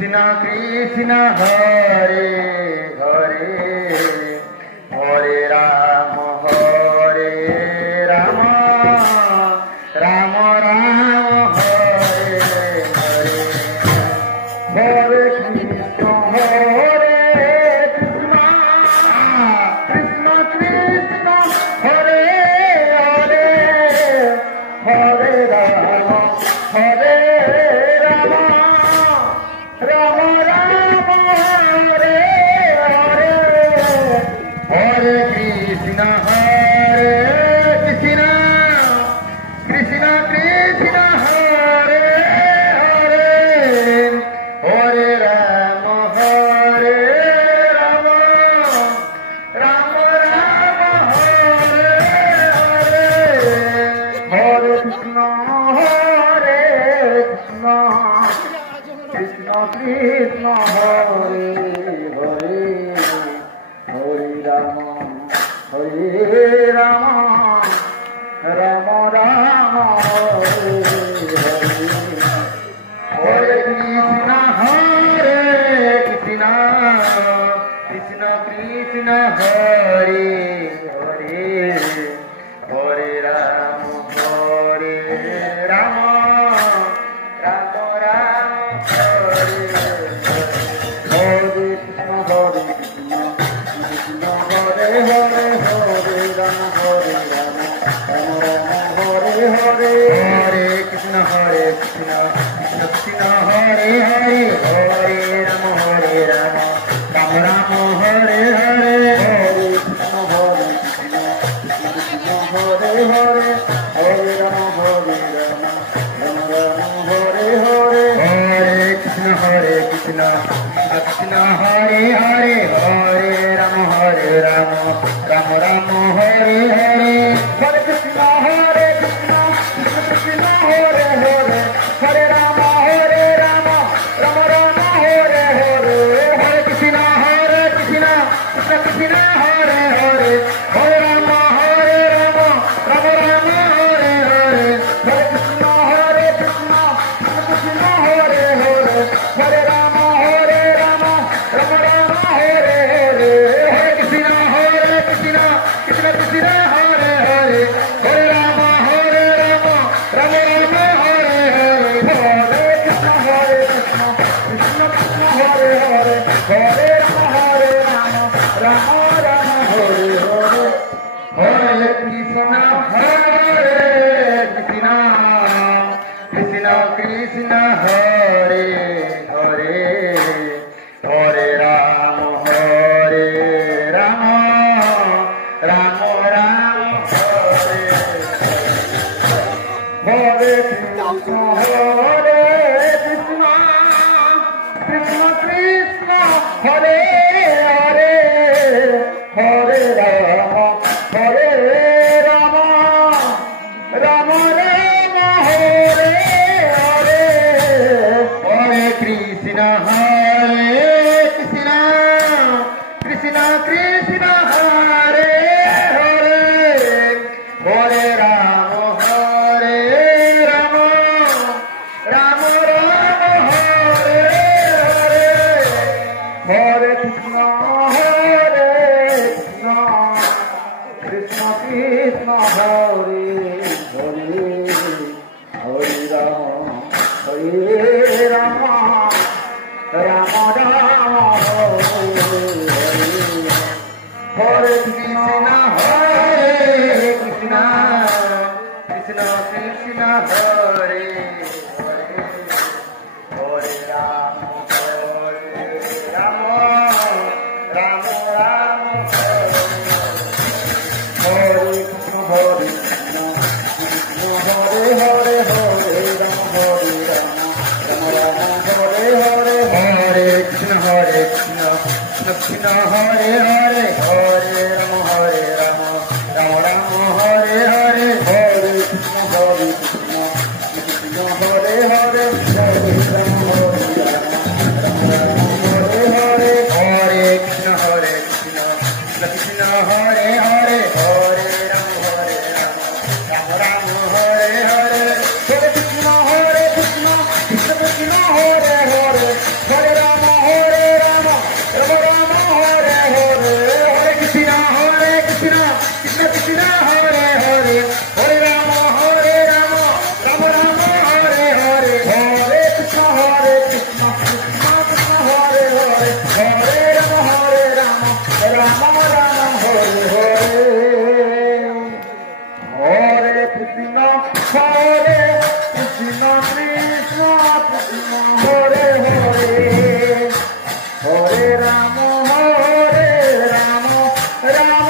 Krishna Krishna Hare Krishna Hare Hare Hare Ram Ram Ram Hare Hare Krishna Hare Krishna Krishna Krishna Hare Hare Hare Ram Ram Ram Hare Hare Hare Krishna Hare Krishna Krishna Krishna Hare Hare Hare Ram Ram Ram Hare Hare Hare Krishna Krishna Krishna Hare Hare Hare Ram Ram Ram Hare Hare Krishna Krishna Krishna Krishna Hare Hare Hare Ram Ram Ram Ram Hare Krishna Hare Krishna Krishna Hare Hare Hare Ram Ram Ram Hare Hare Hare Krishna Krishna Krishna Hare Hare Hare Ram Ram Ram Hare Hare Hare Krishna Krishna Krishna Hare Hare Hare Ram Ram Ram Hare Hare Hare Krishna Krishna Krishna Hare Hare Hare Ram Ram Ram Hare Hare Hare Krishna Krishna Krishna Krishna Hare Hare Hare Ram Ram Ram Hare Hare Hare Krishna Krishna Krishna Krishna Hare Hare Hare Ram Ram Ram Hare Hare Hare Krishna Krishna Krishna Krishna Hare Hare Hare Ram Ram Ram Hare Hare Hare Krishna Krishna Krishna Krishna Hare Hare Hare Ram Ram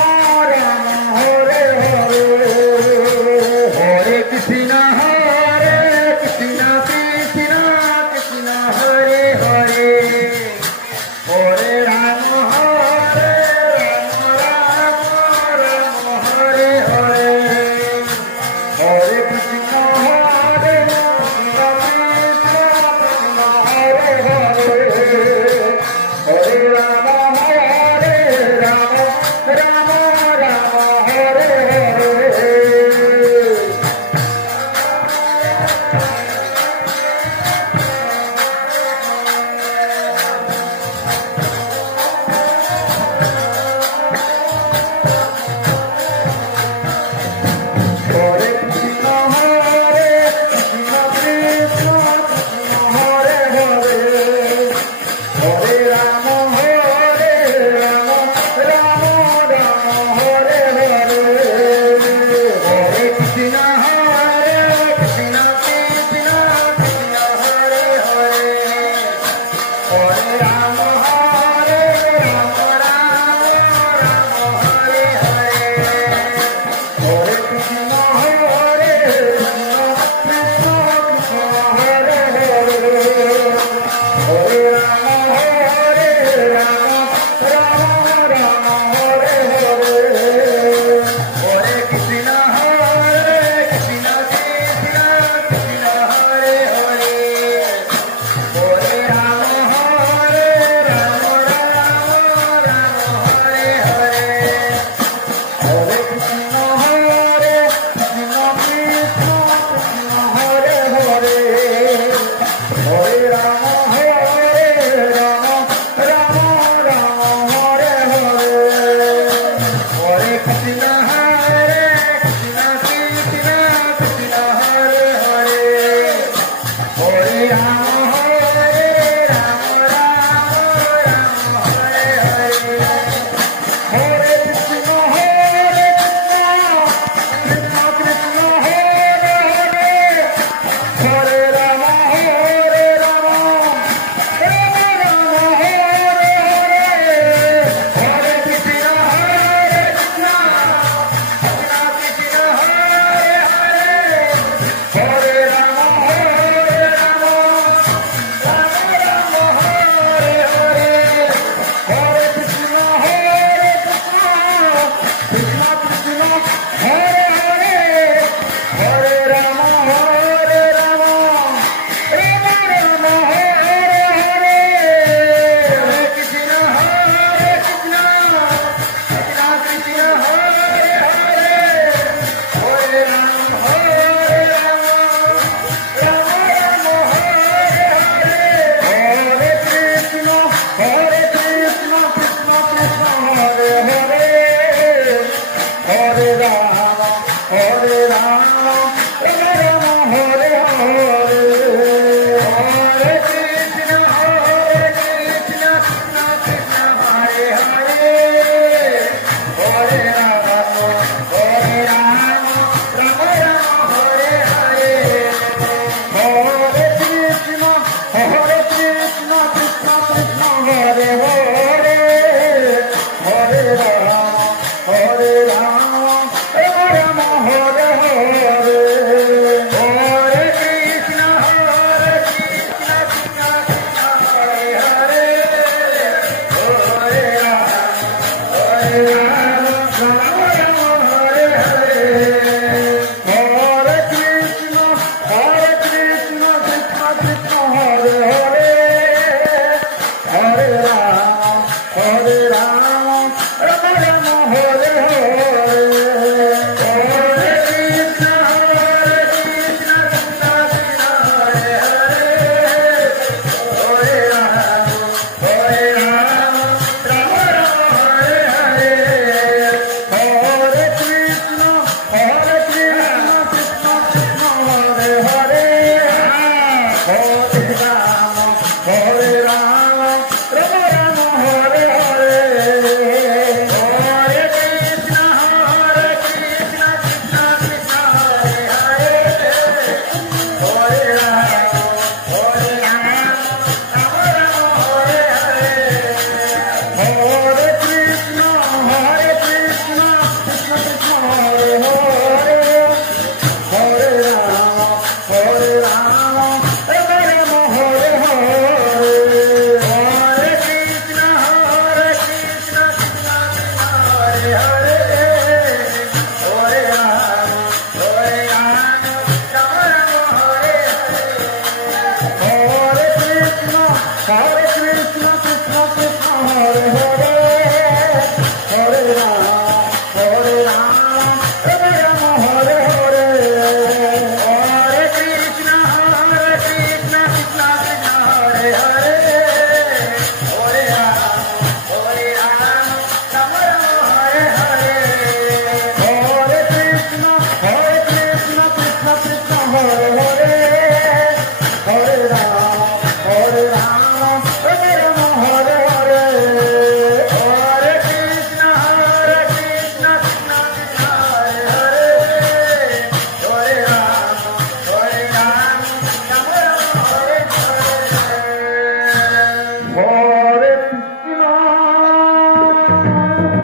Ram Hare Hare Hare Krishna Krishna Krishna Krishna Hare Hare Hare Ram Ram Hare Hare Hare Krishna Krishna Krishna Hare Hare Hare Ram Ram Ram Hare Hare Hare Krishna Krishna Krishna Krishna Hare Hare Hare Ram Ram Ram Hare Hare Hare Krishna Krishna Oh